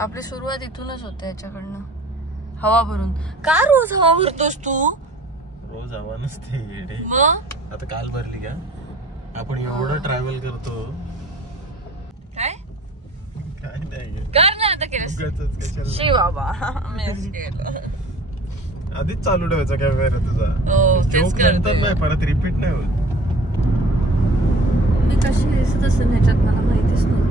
आपली सुरुवात इथूनच होते याच्याकडनं, हवा भरून. का रोज हवा भरतोस तू? रोज हवा नसते येडे. मग आता काल भरली का? आपण एवढं ट्रॅव्हल करतो. काय काय नाही कर ना आता केलं शी बाबा. मिस केलं. आधीच चालू ठेवायचा कॅमेरा तुझा. तेच करते. नाही परत रिपीट नाही होत. मी कशी दिसत असेल ह्याच्यात मला माहितीच नाही.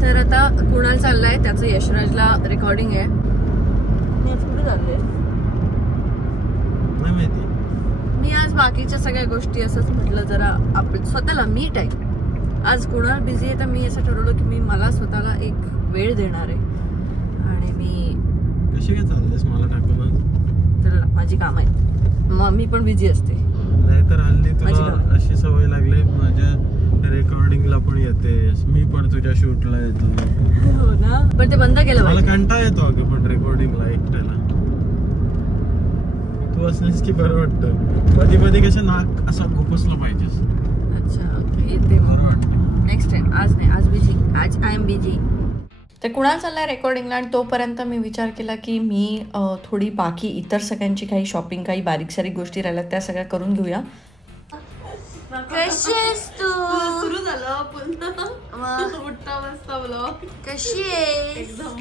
तर आता कुणाल चाललाय, त्याचं यशराजला रेकॉर्डिंग आहे. मी आज कुठे चालले नाही माहिती. मी आज बाकीच्या सगळ्या गोष्टी असंच म्हटलं जरा आपण स्वतःला मी टाईम. आज कुणाल बिझी आहे तर मी असं ठरवलं की मी मला स्वतःला एक वेळ देणार आहे. आणि मी कशी काय चाललेस मला टाकून? तर माझी काम आहेत, मग मी पण बिझी असते. नाहीतर हल्ली तुला अशी सवय लागली माझ्या रेकॉर्डिंगला पण येतेस, मी पण तुझ्या शूटला येतो. हो ना, पण ते बंद केलं मला कंटाळा येतो अगं पण रेकॉर्डिंगला एकट्याला. तू असलीस की बरं वाटतं. मध्ये मध्ये कसं नाक असं गोपसलं पाहिजेस. अच्छा ओके, येते बरं वाटतं. Next time. आज नाही, आज बिझी, आज आय एम बिझी. तर कुणाल चाललाय रेकॉर्डिंगला आणि तोपर्यंत मी विचार केला की मी थोडी बाकी इतर सगळ्यांची काही शॉपिंग, काही बारीक सारीक गोष्टी राहिल्यात त्या सगळ्या करून घेऊया. कशी आहेस तू? सुरू झालं पुन्हा मोठा मस्त ब्लॉग. कशी आहेस? एकदम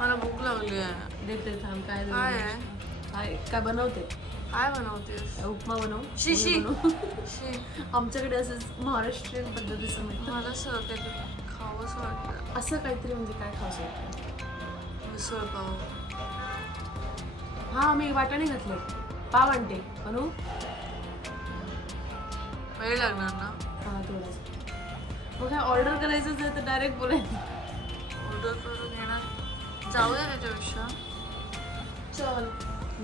मला भूक लागली आहे. देते थांब. काय काय काय बनवते? काय बनवतेस? उपमा बनव. शिशी. आमच्याकडे असं महाराष्ट्रीयन पद्धतीचं मिळतं. मला असं खावंसं वाटतं. असं काहीतरी म्हणजे काय खावंसं वाटतं? मिसळ पाव. हा मी वाटाणे घातले. पाव आणते बनवू. वेळ लागणार ना? हा थोडंसं. मग काय ऑर्डर करायचंच आहे तर डायरेक्ट बोलायचं. ऑर्डर करून घेणार, जाऊया त्याच्यापेक्षा. चल.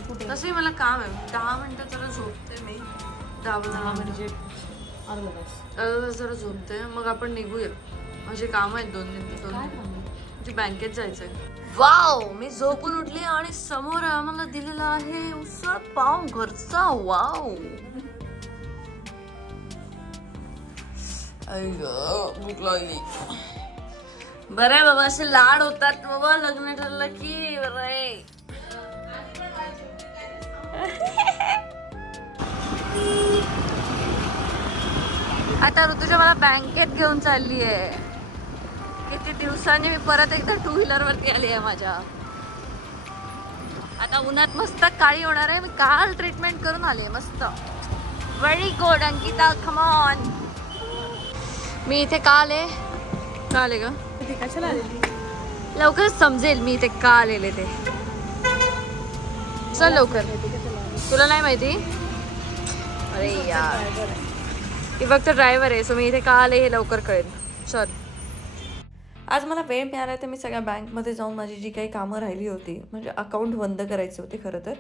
कुठे? तसंही मला काम आहे. 10 मिनिटं जरा झोपते मी. 10 म्हणजे अर्धा तास जरा झोपते, मग आपण निघूया. माझे काम आहेत 2 काय काम? म्हणजे बँकेत जायचंय. वाव, मी झोपून उठली आणि समोर आम्हाला दिलेला आहे उसळ पाव घरचा. वाव, भूक लागली. बरं आहे बाबा, असे लाड होतात बाबा लग्न ठरलं की. बरं आहे. आता ऋतुजा मला बँकेत घेऊन चालली आहे. किती दिवसांनी मी परत एकदा 2 व्हीलर वरती आली आहे माझ्या. आता उन्हात मस्त काळी होणार आहे. मी काल ट्रीटमेंट करून आली आहे मस्त. Very good Ankita, come on. मी इथे का आले ग? कशाला आलेली? लवकरच समजेल मी इथे का आलेले ते. चल लवकर. तुला नाही माहिती? अरे यार, ती फक्त ड्रायव्हर आहे. सो मी इथे का आले हे लवकर कळेल. चल. आज मला वेळ मिळाला तर मी सगळ्या बँकमध्ये जाऊन माझी जी काही कामं राहिली होती, म्हणजे अकाउंट बंद करायचे होते खरं तर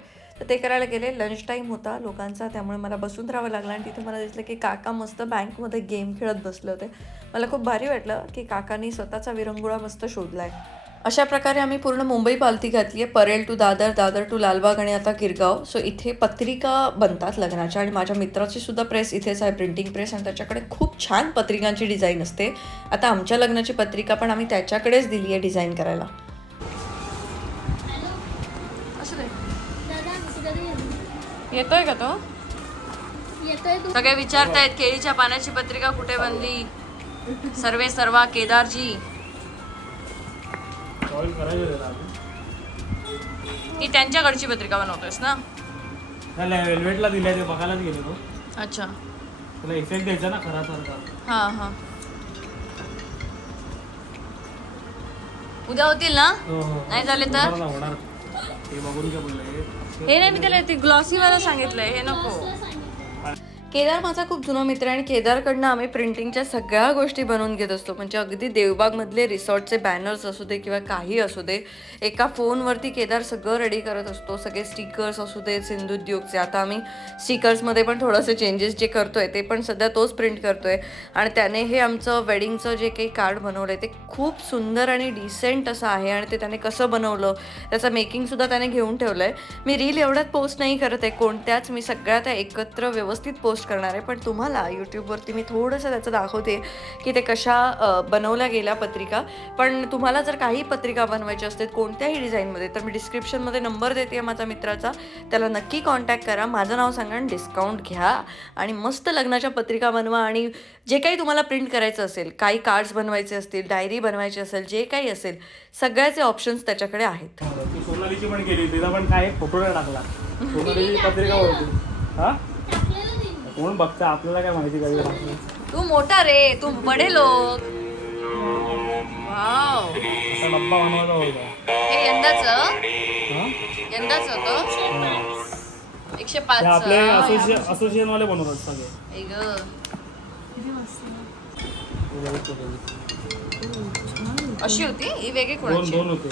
ते करायला गेले. लंच टाईम होता लोकांचा, त्यामुळे मला बसून राहावं लागलं. आणि तिथे मला दिसलं की काका मस्त बँकमध्ये गेम खेळत बसले होते. मला खूप भारी वाटलं की काकांनी स्वतःचा विरंगुळा मस्त शोधला आहे. अशा प्रकारे आम्ही पूर्ण मुंबई पालथी घातली आहे. परेल टू दादर, दादर टू लालबाग आणि आता गिरगाव. सो इथे पत्रिका बनतात लग्नाच्या. आणि माझ्या मित्राची सुद्धा प्रेस इथेच आहे, प्रिंटिंग प्रेस. आणि त्याच्याकडे खूप छान पत्रिकांची डिझाईन असते. आता आमच्या लग्नाची पत्रिका पण आम्ही त्याच्याकडेच दिली आहे डिझाईन करायला. येतोय का तो? सगळे विचारतायत केळीच्या पानाची पत्रिका कुठे बनली. सर्वे सर्वा केदारजी. ती त्यांच्याकडची पत्रिका बनवतोयस ना? वेलवेटला दिल्या ते बघायलाच गेले तो. अच्छा, तुला इफेक्ट द्यायचा ना खरा सारखा. हा हा. उद्या होतील ना? नाही झाले तर हे नाही. मी त्याला ती ग्लॉसी वाला सांगितलंय, हे नको. केदार माझा खूप जुना मित्र आहे आणि केदारकडनं आम्ही प्रिंटिंगच्या सगळ्या गोष्टी बनवून घेत असतो. म्हणजे अगदी देवबागमधले रिसॉर्टचे बॅनर्स असू दे किंवा काही असू दे, एका फोनवरती केदार सगळं रेडी करत असतो. सगळे स्टिकर्स असू दे सिंधुद्योगचे. आता आम्ही स्टिकर्समध्ये पण थोडंसं चेंजेस जे करतोय ते पण सध्या तोच प्रिंट करतोय. आणि त्याने हे आमचं वेडिंगचं जे काही कार्ड बनवलं आहे ते खूप सुंदर आणि डिसेंट असं आहे. आणि ते त्याने कसं बनवलं त्याचं मेकिंगसुद्धा त्याने घेऊन ठेवलं आहे. मी रील एवढ्यात पोस्ट नाही करत आहे कोणत्याच, मी सगळ्या त्या एकत्र व्यवस्थित पोस्ट पोस्ट करणार आहे, पण तुम्हाला यूट्यूबवरती मी थोडंसं त्याचं दाखवते की ते कशा बनवल्या गेल्या पत्रिका. पण तुम्हाला जर काही पत्रिका बनवायच्या असतील कोणत्याही डिझाईनमध्ये तर मी डिस्क्रिप्शनमध्ये नंबर देते माझा मित्राचा, त्याला नक्की कॉन्टॅक्ट करा, माझं नाव सांगा आणि डिस्काउंट घ्या आणि मस्त लग्नाच्या पत्रिका बनवा. आणि जे काही तुम्हाला प्रिंट करायचं असेल, काही कार्ड्स बनवायचे असतील, डायरी बनवायची असेल, जे काही असेल सगळ्याचे ऑप्शन्स त्याच्याकडे आहेत. सोनालीची पण केली, तिला पण काय फोटो नाही टाकला, सोनालीची पत्रिका होती. हा कोण बघता, आपल्याला काय माहिती काय. तू मोठा रे, तू बडे लोक. वाव, असा डब्बा बनवायचा होता. हे यंदाच होतं 105. आपले असोसिएशन वाले बनवतात सगळे. अशी होती ही, वेगळी कोणाची? दोन होते,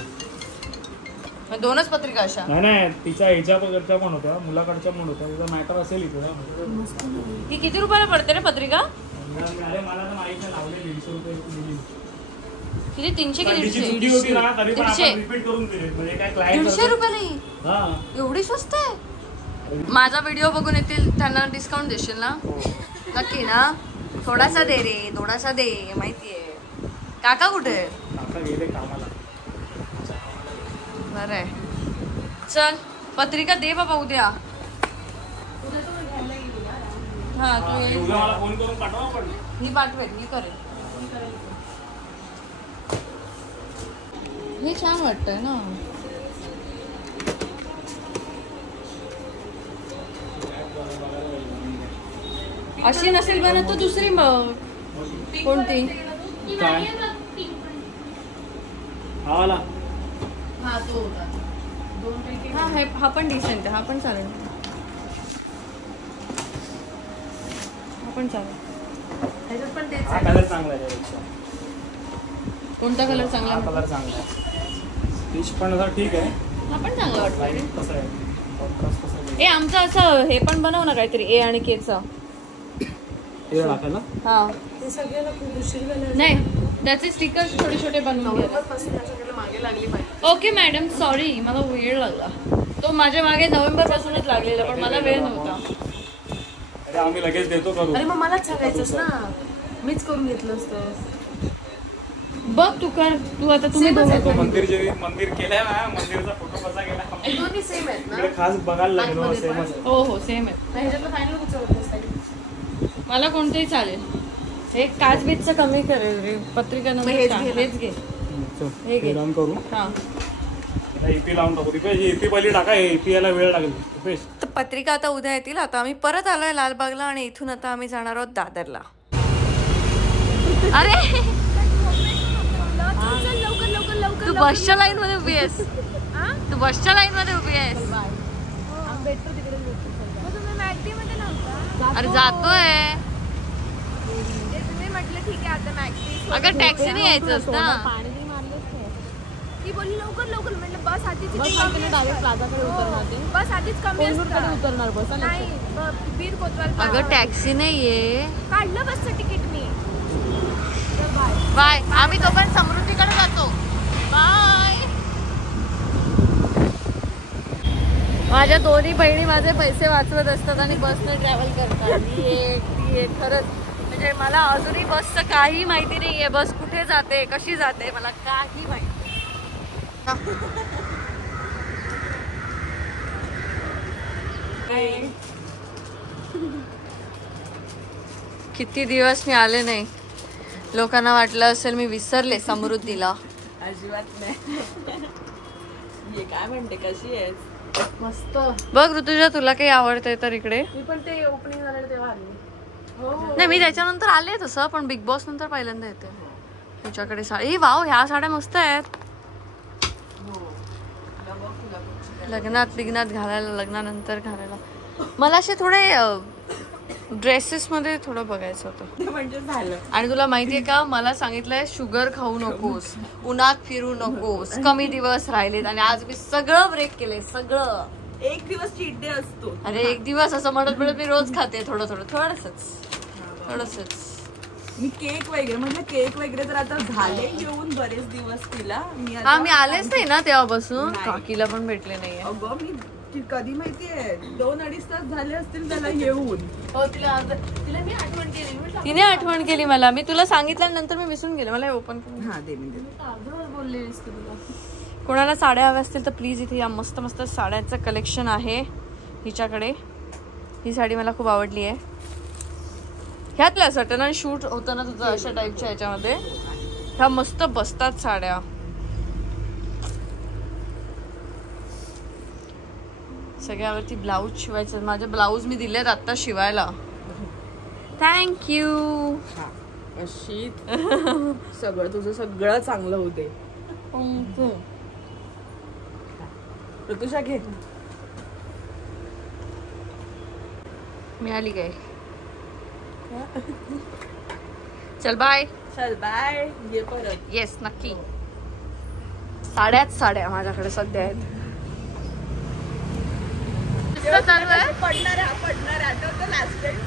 दोनच पत्रिका अशा? नाही तिच्या ह्याच्याकडच्या पण होत्या, मुलाकडच्या पण होत्या. तुझा मॅटर असेल इथे. ही किती रुपयाला पडते रे पत्रिका? अरे मला तर माहिती नाही, लावले 150 रुपये दिली. किती? 300 की 150 होती ना, तरी पण आपण रिपीट करून दिले. म्हणजे काय क्लायंट 150 रुपये? हा, एवढी स्वस्त आहे. माझा व्हिडिओ बघून येतील त्यांना डिस्काउंट देशील ना? नक्की ना? थोडासा दे रे, थोडासा दे. माहितीये काका कुठे? काका गेले कामाला. बरं आहे, चल पत्रिका दे बाबा उद्या. हा तू ये, मला फोन करून पाठवा. पण मी पाठवेल, मी करेल. हे छान वाटतंय ना. अशी नसेल बनत तर दुसरी मग कोणती? काय आला हा तो होता. हा पण डिसेंट आहे, हा पण चालेल, हा पण चालेल. ह्याच्यात पण तेच हा आहे. कलर चांगला आहे त्यापेक्षा. कोणता कलर चांगला? हा कलर चांगला आहे. फिश पण असं ठीक आहे. हा पण चांगला वाटतं. लाईट कसं आहे, कॉन्ट्रास्ट कसं आहे. ए आमचं असं हे पण बनव ना काहीतरी ए आणि के चं. हे टाकायला हा ते सगळ्याला खूप उशीर झाला. नाही, त्याचे स्टिकर्स छोटे छोटे बनवून घे. नोव्हेंबरपासून या सगळ्याला मागे लागली पाहिजे. ओके मॅडम, सॉरी मला वेळ लागला. तो माझ्या मागे नोव्हेंबरपासूनच लागलेला, पण मला वेळ नव्हता. अरे आम्ही लगेच देतो करू. अरे मग मलाच सांगायचंस ना, मीच करून घेतलं असतं. बघ तू कर, तू आता तुम्ही दोघं मंदिर केलंय ना, मंदिरचा फोटो कसा गेला. दोन्ही सेम आहेत ना? इकडे खास बघायला लागेल. सेमच आहे. हो सेम आहे. ह्याच्यातलं फायनल कुठचं होतं? मला कोणतेही चालेल. हे काचबीजचं कमी करेल रे, पत्रिका नंबर हेच घे. हे घे. रन करू. हा एपी लावून टाकू. एपी पहिली टाका, एपी याला वेळ लागेल. तर पत्रिका आता उद्या येतील. आता आम्ही परत आलोय लालबागला आणि इथून आता आम्ही जाणार आहोत दादरला. अरे तू बसच्या लाईन मध्ये उभी आहेस, तू बसच्या लाईन मध्ये उभी आहेस. अरे जातोय. अगं टॅक्सीने यायचंच ना. ती बोलली लवकर लवकर, म्हटलं बस आधीच डायरेक्ट प्लाझाकडे उतरणार. बस आधीच कमी असतं. उतरणार बस. नाही बीर कोतवाल अगं टॅक्सीने ये. काढलं बसचं तिकीट मी. बाय. आम्ही तो पण समृद्धीकडे जातो. बाय. माझ्या दोन्ही बहिणी माझे पैसे वाचवत असतात आणि बसने ट्रॅव्हल करतात. ती एक खरंच म्हणजे मला अजूनही बसचं काही माहिती नाहीये. बस कुठे जाते, कशी जाते, मला काही माहिती. किती दिवस मी आले नाही. लोकांना वाटलं असेल मी विसरले समृद्धीला. अजिबात नाही. ये काय म्हणते, कशी आहेस? मस्त. बघ ऋतुजा, तुला काही आवडतंय तर इकडे. मी पण ते ओपनिंग झालं तेव्हा आली. हो नाही मी त्याच्यानंतर आले तसं, पण बिग बॉस नंतर पहिल्यांदा येते. तुझ्याकडे साडी वाव, ह्या साड्या मस्त आहेत. लग्नात घालायला, लग्नानंतर घालायला. मला असे थोडे ड्रेसेस मध्ये थोडं बघायचं होतं. म्हणजे झालं. आणि तुला माहितीये का, मला सांगितलंय शुगर खाऊ नकोस, उन्हात फिरू नकोस, कमी दिवस राहिलेत. आणि आज मी सगळं ब्रेक केलंय, सगळं. एक दिवस चीट डे असतो. अरे एक दिवस असं म्हणत मी रोज खाते थोडंसंच. मी केक वगैरे म्हटलं, केक वगैरे तर आता झाले घेऊन बरेच दिवस तिला. मी आलेच नाही ना तेव्हापासून. काकीला पण भेटले नाहीये. अगं मी कधी माहितीये 2-2.5 तास झाले असतील त्याला येऊन. हो तिला मी आठवण केली. तिने आठवण केली मला. मी तुला सांगितल्यानंतर मी विसरून गेले. मला ओपन करून हा दे मी दे. बोललेलीस तू तुला. कोणाला साड्या हव्या असतील तर प्लीज इथे या. मस्त मस्त साड्यांचं कलेक्शन आहे हिच्याकडे. ही साडी मला खूप आवडली आहे. ह्यातल्या सटन शूट होतं ना तुझं अशा टाईपच्या ह्याच्यामध्ये. ह्या मस्त बसतात साड्या. सगळ्यावरती ब्लाऊज शिवायचं. माझे ब्लाऊज मी दिलेत आता शिवायला. थँक्यू. अशी सगळं तुझं सगळं चांगलं होते. ऋतुषा घे. मिळाली काय? चल बाय. चल बाय. ये परत. येस नक्की. साड्याच साड्या माझ्याकडे सध्या आहेत. चालू आहे. पडणार आहे आता लास्ट टाइम.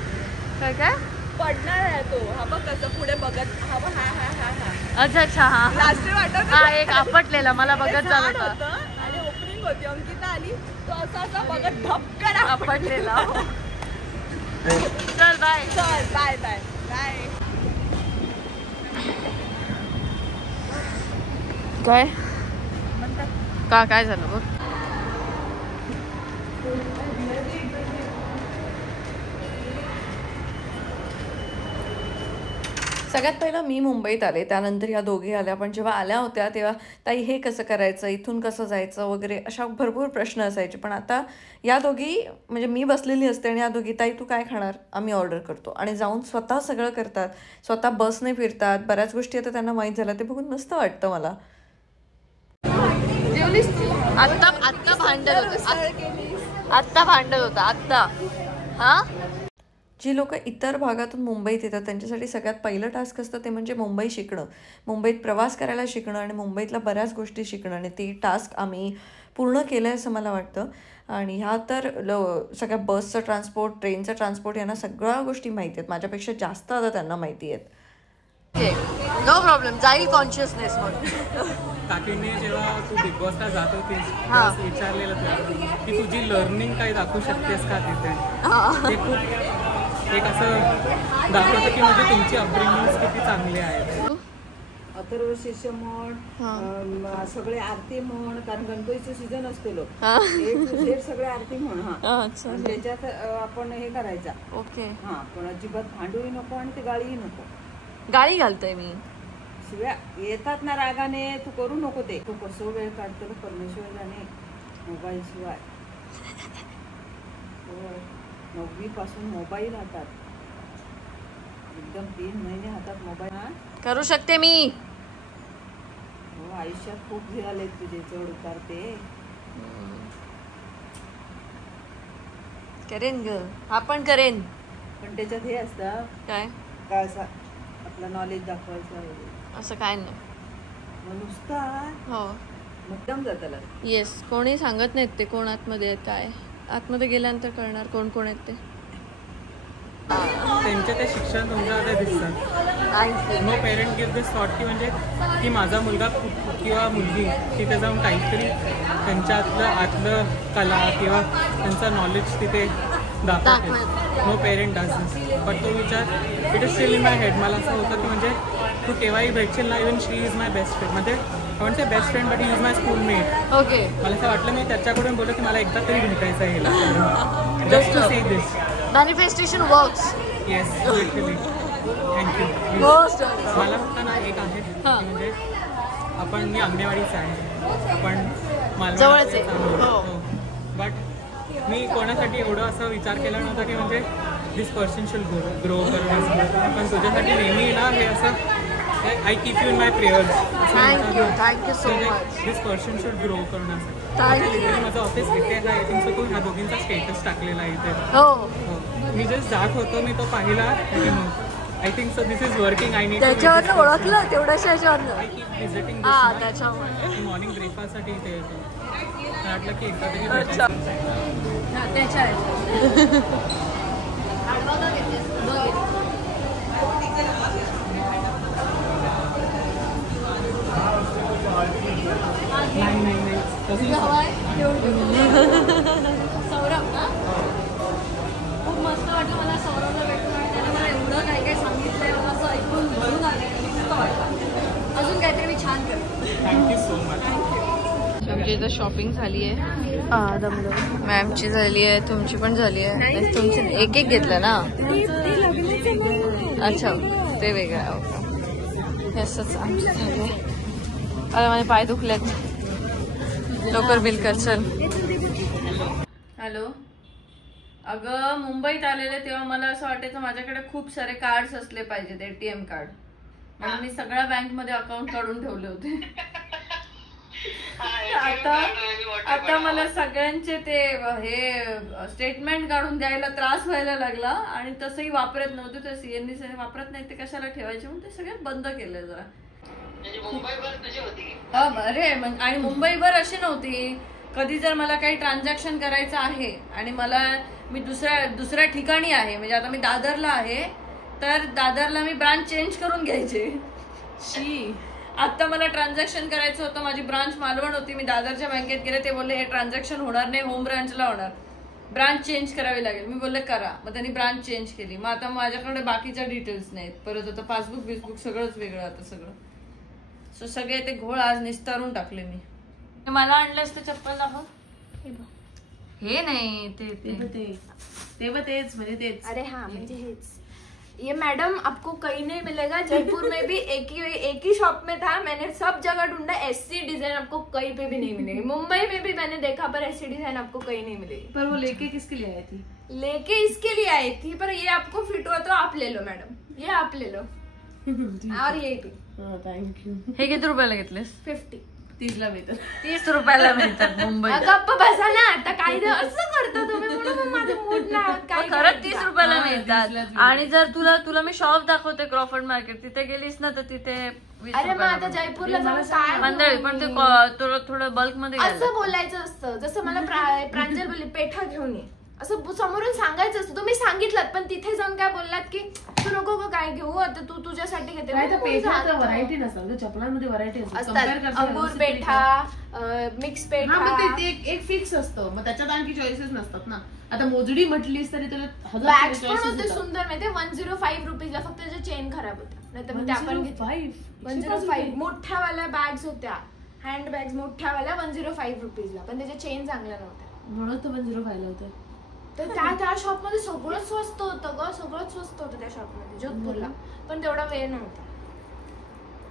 काय काय पडणार आहे तो. हा बघ कसं पुढे बघत. हा बघ हा अच्छा अच्छा. हा लास्ट टाइम आठवत. हा एक आपटलेला मला बघत झालं होतं. आणि ओपनिंग होती. अंकिता आली तो असा बघत धपकन आपटलेला. चल बाय. चल बाय बाय बाय. काय का काय झालं बघ. सगळ्यात पहिलं मी मुंबईत आले. त्यानंतर या दोघी आल्या. पण जेव्हा आल्या होत्या तेव्हा ताई हे कसं करायचं, इथून कसं जायचं वगैरे अशा भरपूर प्रश्न असायचे. पण आता या दोघी म्हणजे मी बसलेली असते आणि या दोघी ताई तू काय खाणार, आम्ही ऑर्डर करतो आणि जाऊन स्वतः सगळं करतात. स्वतः बसने फिरतात. बऱ्याच गोष्टी आता त्यांना माहीत झाल्या. ते बघून मस्त वाटतं मला. आत्ता भांडत होता आत्ता. हा जी लोक इतर भागातून मुंबईत येतात त्यांच्यासाठी सगळ्यात पहिलं टास्क असतं ते म्हणजे मुंबई शिकणं. मुंबईत प्रवास करायला शिकणं आणि मुंबईतल्या बऱ्याच गोष्टी शिकणं. आणि ती टास्क आम्ही पूर्ण केलं आहे असं मला वाटतं. आणि ह्या तर सगळ्या बसचं ट्रान्सपोर्ट, ट्रेनचं ट्रान्सपोर्ट यांना सगळ्या गोष्टी माहिती आहेत. माझ्यापेक्षा जास्त आता त्यांना माहिती आहेत. No problem. जाईल कॉन्शियसनेस. काकीने जेव्हा तू बिग बॉसला जात होतीस विचारलेलं तुला की तुझी लर्निंग काय दाखवू शकतेस का तिथे. ते खूप एक असं दाखवतं की म्हणजे तुमची अपब्रिंगिंग किती चांगली आहे. अथर्व शिष्य म्हण, सगळे आरती म्हण, कारण गणपतीचं सीझन असते लोक सगळे आरती म्हण. हा त्याच्यात आपण हे करायचा. ओके. हा पण अजिबात भांडूही नको आणि ते गाळीही नको. गाळी घालतोय मी. शिव्या येतात ना रागाने. तू करू नको ते. तू कसं वेळ काढतो ना परमेश्वर जाणे मोबाईल शिवाय. 9वी पासून मोबाईल हातात. एकदम 3 महिने हातात मोबाईल. करू शकते मी. हो आयुष्यात खूप झाले तुझे चढ उतार. ते करेन ग. आपण करेन. पण त्याच्यात हे असतं काय काय असं आपलं नॉलेज दाखवायचं वगैरे असं काय नाही. मग नुसता हो मुद्दाम जाताला. येस. कोणी सांगत नाहीत ते कोण आतमध्ये आहेत. काय आतमध्ये गेल्यानंतर कळणार कोण कोण आहेत ते. त्यांच्या त्या शिक्षण तुमच्या आता दिसतात. नो पेरेंट गिव्ह दिस थॉट की म्हणजे की माझा मुलगा किंवा मुलगी तिथे जाऊन काहीतरी त्यांच्यातलं आतलं कला किंवा त्यांचं नॉलेज तिथे दाखवते. No parent does this. But तो विचार it is still in my head. मला असं होतं की म्हणजे तू केव्हाही भेटशील ना. Even she is my best friend. म्हणजे म्हणजे best friend but he is my school mate. Okay. मला असं वाटलं मी त्याच्याकडून बोललो की मला एकदा तरी भेटायचं आहे. Just to say this. Manifestation works. Yes literally. Thank you. मला फक्त ना एक आहे म्हणजे आपण मी आंबेवाडीचं आहे. आपण जवळच आहे. बट मी कोणासाठी एवढं असं विचार केला नव्हता की म्हणजे दिस पर्सन शुड ग्रो करणं. पण तुझ्यासाठी नेहमी ना हे असं I keep you in my prayers. Thank you so much. This person should grow करण्यासाठी. थँक्यू. माझं ऑफिस इथे आहे. आय थिंक सो तू ह्या दोघींचा स्टेटस टाकलेला आहे इथे. हो मी जस्ट जात होतो. मी तो पाहिला. I think so this is working. I need त्याच्यावरनं ओळखलं तेवढ्याशा ह्याच्यावरनं. I keep visiting. हा त्याच्यामुळे. मॉर्निंग ब्रेकफास्टसाठी इथे येतो. मला वाटलं की एकदा तरी त्याच्या नाही तसं थँक्यू सो मच. आमची इथं शॉपिंग झाली आहे. मॅमची झाली आहे, तुमची पण झाली आहे. तुमची एक एक घेतलं ना. अच्छा ते वेगळं आहे. असंच आमची झाली आहे. अरे माझे पाय दुखलेत. लवकर बिल कर चल. हॅलो. अगं मुंबईत आलेले तेव्हा मला असं वाटायचं माझ्याकडे खूप सारे कार्ड्स असले पाहिजेत, ATM कार्ड. म्हणून मी सगळ्या बँक मध्ये अकाउंट काढून ठेवले होते. आता मला सगळ्यांचे ते हे स्टेटमेंट काढून द्यायला त्रास व्हायला लागला आणि तसंही वापरत नव्हते. ते सीएननी वापरत नाही ते कशाला ठेवायचे म्हणून ते सगळे बंद केले जरा. अरे आणि मुंबईभर अशी नव्हती. कधी जर मला काही ट्रान्झॅक्शन करायचं आहे आणि मी दुसऱ्या ठिकाणी आहे, म्हणजे आता मी दादरला आहे, तर दादरला मी ब्रांच चेंज करून घ्यायचे. आता मला ट्रान्झॅक्शन करायचं होतं, माझी ब्रांच मालवण होती, मी दादरच्या बँकेत गेले, ते बोलले हे ट्रान्झॅक्शन होणार नाही, होम ब्रांचला होणार, ब्रांच चेंज करावी लागेल. मी बोलले करा. मग त्यांनी ब्रांच चेंज केली. मग आता माझ्याकडे बाकीच्या डिटेल्स नाहीत. परत आता पासबुक बिसबुक सगळंच वेगळं आता सगळं. सो सगळे ते घोळ आज निस्तारून टाकले मी. मला आणलं असतं चप्पल दाखव. हे नाही तेच म्हणजे तेच. अरे हाँ म्हणजे हेच. ये मैडम आपको कहीं नहीं मिलेगा. जयपुर में भी एक ही शॉप में था. मैंने सब जगह ढूंढा. ऐसी डिजाइन आपको कहीं पे भी नहीं मिलेगी. मुंबई में भी मैंने देखा पर ऐसी डिजाइन आपको कहीं नहीं मिलेगी. पर वो लेके किसके लिए आई थी? लेके इसके लिए आई थी, पर ये आपको फिट हुआ तो आप ले लो मैडम. ये आप ले लो. और ये भी. थँक्यू. हे किती रुपयाला घेतलेस? 50. 30ला मिळतात. 30 रुपयाला मिळतात मुंबईत. गप्प बसा ना. आता काय असं करता तुम्ही म्हणून माझं मूड नाही. काय खरंच 30 रुपयाला मिळतात. आणि जर तुला मी शॉप दाखवते क्रॉफर्ड मार्केट, तिथे गेलीस ना तर तिथे 20 अरे मग आता जयपूरला जाऊन काय मंडळी पण ते थोडं बल्क मध्ये असं बोलायचं असतं. जसं मला प्रांजल बोलली पेठा घेऊन ये, असं समोरून सांगायचं असतं. तुम्ही सांगितलं पण तिथे जाऊन काय बोललात की तू नको काय घेऊ, आता तू तुझ्यासाठी घेते. व्हरायटी नसतात चपलांमध्ये, व्हरायटी असतात. अंगूर पेठा, मिक्स पेठा, एक फिक्स असतं. मग त्याच्यात आणखी चॉईसेस नसतात ना. आता मोजडी म्हटलीस तरी तुला बॅग्स पण होते सुंदर माहिती. 105 रुपीजला. फक्त त्याच्या चेन खराब होत्या, नाही तर त्या पण 105 मोठ्यावाल्या बॅग्स होत्या. हँड बॅग्स मोठ्यावाल्या 105 रुपीजला, पण त्याच्या चेन चांगल्या नव्हत्या म्हणून तो 105 होतं. तर त्या शॉपमध्ये सगळं स्वस्त होतं ग. सगळं स्वस्त होतं त्या शॉपमध्ये जोधपूरला. पण तेवढा वेळ नव्हता.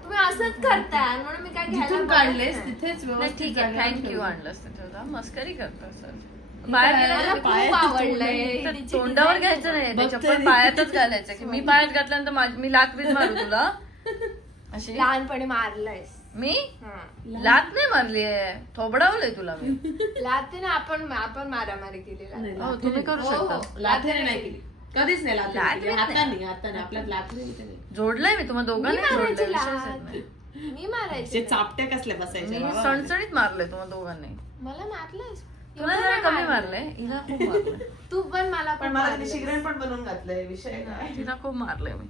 तुम्ही असंच करताय म्हणून मी काय घ्यायला काढलेस तिथेच. ठीक आहे, थँक्यू. आणलंस तुझा मस्करी करतो सर. खूप आवडलंय. तोंडावर घ्यायचं नाही, चप्पल पायातच घालायचं. की मी पायात घातल्यानंतर मी लात बीज मारू तुला अशी. लहानपणी मारलायस मी? लात नाही मारली आहे, थोबडावलंय तुला मी. लातेने आपण मारामारी केली. तुम्ही करू शकता. लाथेने नाही केली कधीच नाही. हाताने आपल्यात लाथेने जोडलंय मी तुम्हाला दोघांना. मी मारायचे. चापट्या कसल्या बसायच्या. मी सणसणीत मारलंय तुम्हाला दोघांनी. मला मारलंस तुला जरा कमी मारलंय, हिला खूप मारलंय. तू पण मला शिगरण पण बनवून घातलंय. विषय नाही. तिला खूप मारलंय मी.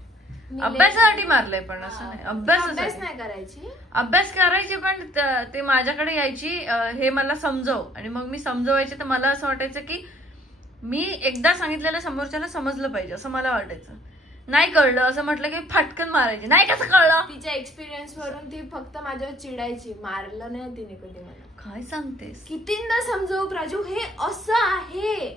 अभ्यासासाठी मारलंय पण असं नाही. अभ्यास नाही करायची. अभ्यास करायची पण ते माझ्याकडे यायची हे मला समजव, आणि मग मी समजवायचे. तर मला असं वाटायचं की मी एकदा सांगितलेलं समोरच्याला समजलं पाहिजे असं मला वाटायचं. नाही कळलं असं म्हटलं की फटकन मारायची. नाही कसं कळलं. तिच्या एक्सपिरियन्स वरून ती फक्त माझ्यावर चिडायची. मारलं नाही तिने कधी मला. काय सांगतेस. कितींदा समजवू प्राजू हे असं आहे,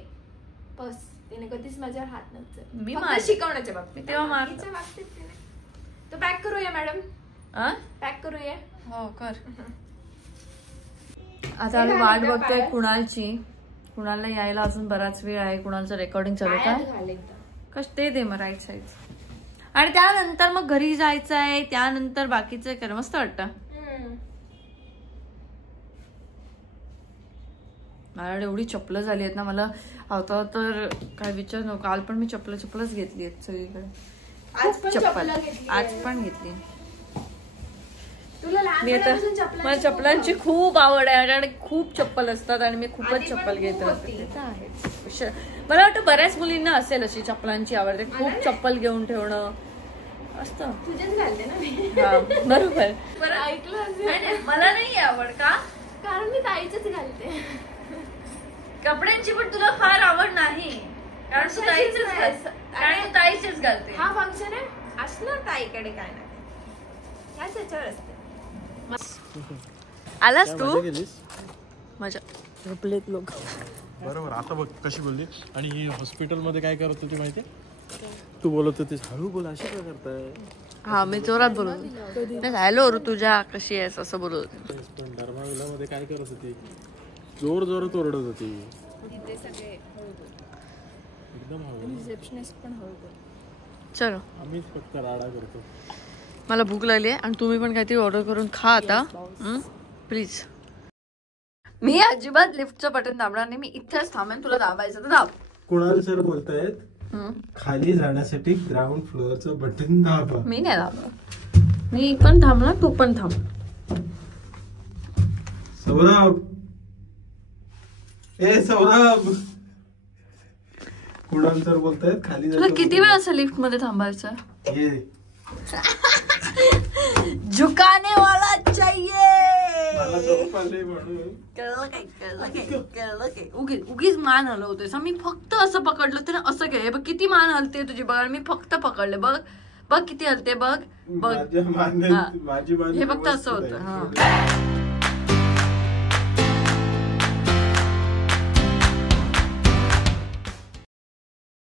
बस तिने कधीच माझ्यावर हात नव्हता. मी शिकवण्याच्या बाबतीत. तेव्हा मारच्या बाबतीत तिने. तर पॅक करूया मॅडम. पॅक करूया. हो कर. आता आम्ही वाट बघतोय कुणालची. कुणालला यायला अजून बराच वेळ आहे. कुणालचं रेकॉर्डिंग चालू आहे. ते दे मग राईट साईड. आणि त्यानंतर मग घरी जायचं आहे. त्यानंतर बाकीचं कर. मस्त वाटतं. मला एवढी चप्पल झाली आहेत ना. मला आता तर काय विचार नको. काल पण मी चप्पलच घेतली आहेत सगळीकडे. चप्पल आज पण घेतली. मी आता मला चप्पलांची खूप आवड आहे. माझ्याकडे खूप चप्पल असतात आणि मी खूपच चप्पल घेत राहते. त्याचा आहे. मला वाटतं बऱ्याच मुलींना असेल अशी चप्पलांची आवड. खूप चप्पल घेऊन ठेवणं असतं. तुझेच घालते ना. बरोबर. बरं ऐकलं. मला नाही आवड का, कारण मी ताईचेच घालते. कपड्यांची पण तुला फार आवड नाही, कारण तू ताईचेच घालते. हा फंक्शन आहे असलं ताईकडे काय नाही. ह्याच याच्यावर असते. आलास तू मजा केलीस? मजा झोपलेत लोक. बरोबर. आता बघ कशी बोलली. आणि ही हॉस्पिटलमध्ये काय करत होती माहितीये? तू बोलत होतीस हळू बोल, अशी काय करताय? हा मी जोरात बोलत हॅलो ऋतुजा कशी आहेस असं बोलत होते. पण धर्माविलामध्ये काय करत होती? जोर जोरात ओरडत होती. एकदम हळू. चलो आम्हीच फक्त राडा करतो. मला भूक लागली आहे आणि तुम्ही पण काहीतरी ऑर्डर करून खा आता प्लीज. मी अजिबात लिफ्टचं बटन दाबणार नाही. मी इथेच थांबेन. तुला दाबायचं तर दाब. कुणाल सर बोलतायत खाली जाण्यासाठी ग्राउंड फ्लोअरचं बटन दाबा. मी नाही दाबणार. मी पण थांबणार तू पण थांब. सौरभ सौरभ कुणाल सर बोलतायत खाली तुला किती वेळ असं लिफ्ट मध्ये थांबायचं? ये झुकाने वाला चाहिए. मला झोप आली म्हणून. कळलं काय उगीच मान हलवतोय. मी फक्त असं पकडलं तर असं काय बघ किती मान हलते तुझी. बघ मी फक्त पकडले. बघ किती हलते. बघ माझी मान हे फक्त असं होतं.